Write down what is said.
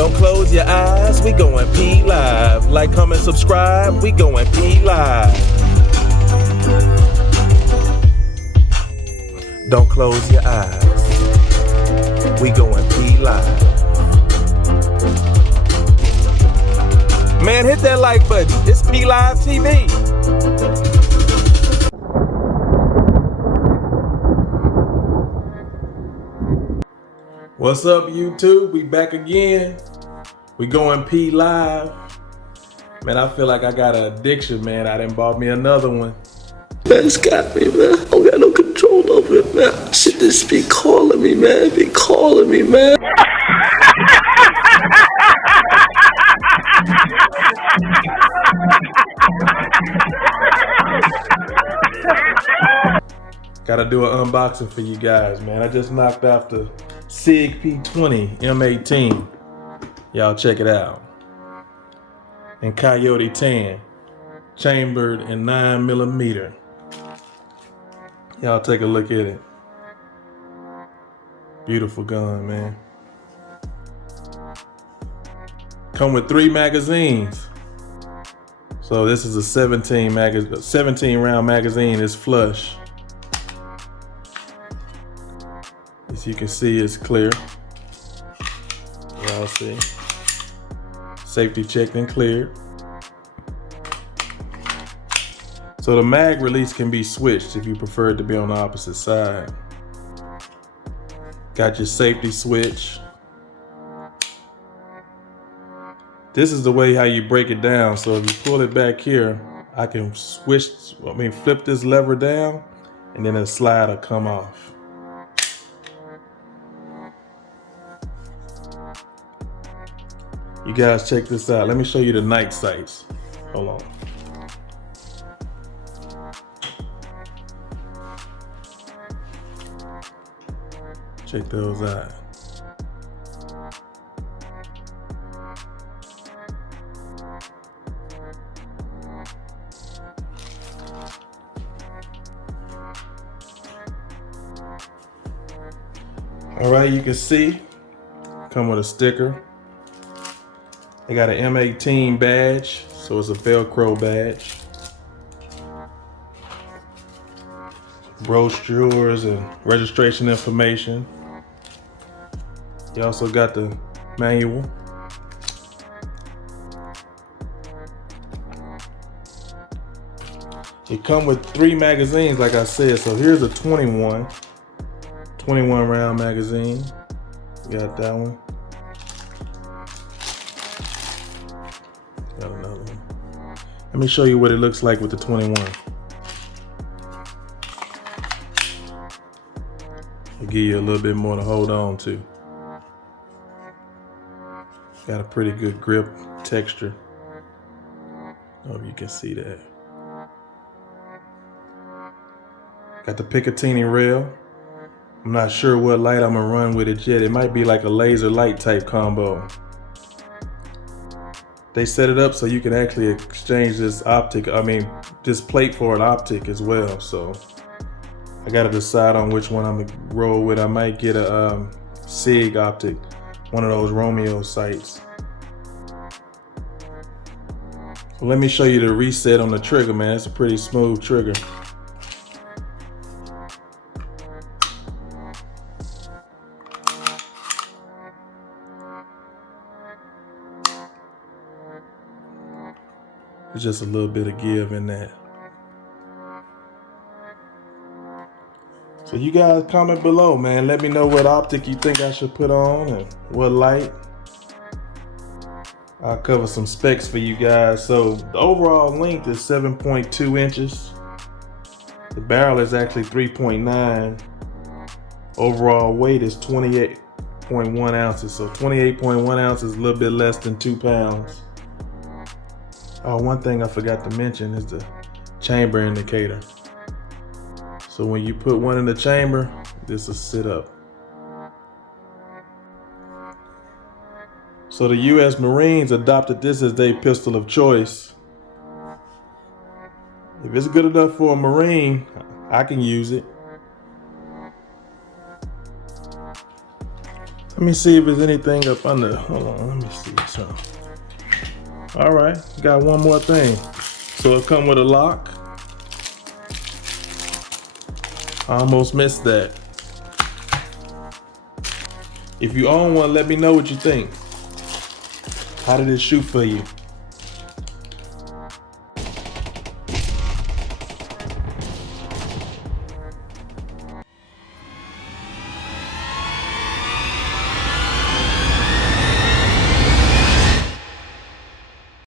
Don't close your eyes, we going P live. Like, comment, subscribe, we going P live. Don't close your eyes, we going P live. Man, hit that like button, it's P Live TV. What's up, YouTube? We back again. We going P Live. Man, I feel like I got an addiction, man. I done bought me another one. Man, it's got me, man. I don't got no control over it, man. Shit just be calling me, man. Be calling me, man. Gotta do an unboxing for you guys, man. I just knocked off the Sig P320 M18. Y'all check it out. And Coyote 10, chambered in 9mm. Y'all take a look at it. Beautiful gun, man. Come with 3 magazines. So this is a 17 round magazine. It's flush. As you can see, it's clear. Y'all see. Safety checked and cleared. So the mag release can be switched if you prefer it to be on the opposite side. Got your safety switch. This is the way how you break it down. So if you pull it back here, I can flip this lever down and then the slide will come off. You guys check this out. Let me show you the night sights. Hold on. Check those out. All right, you can see, come with a sticker. They got an M18 badge, so it's a Velcro badge. Brochures and registration information. You also got the manual. It come with 3 magazines, like I said. So here's a 21 round magazine. We got that one. Got another one. Let me show you what it looks like with the 21. I'll give you a little bit more to hold on to. Got a pretty good grip texture. I hope you can see that. Got the Picatinny rail. I'm not sure what light I'm gonna run with it yet. It might be like a laser light type combo. They set it up so you can actually exchange this this plate for an optic as well. So I gotta decide on which one I'm gonna roll with. I might get a Sig optic, one of those Romeo sights. So let me show you the reset on the trigger, man. It's a pretty smooth trigger. There's just a little bit of give in that. So you guys comment below, man. Let me know what optic you think I should put on and what light. I'll cover some specs for you guys. So the overall length is 7.2 inches. The barrel is actually 3.9. Overall weight is 28.1 ounces. So 28.1 ounces, a little bit less than 2 pounds. Oh, one thing I forgot to mention is the chamber indicator. So when you put one in the chamber, this will sit up. So the U.S. Marines adopted this as their pistol of choice. If it's good enough for a Marine, I can use it. Let me see if there's anything up under. Hold on, let me see something. All right, got one more thing. So it come with a lock. I almost missed that. If you own one, let me know what you think. How did it shoot for you?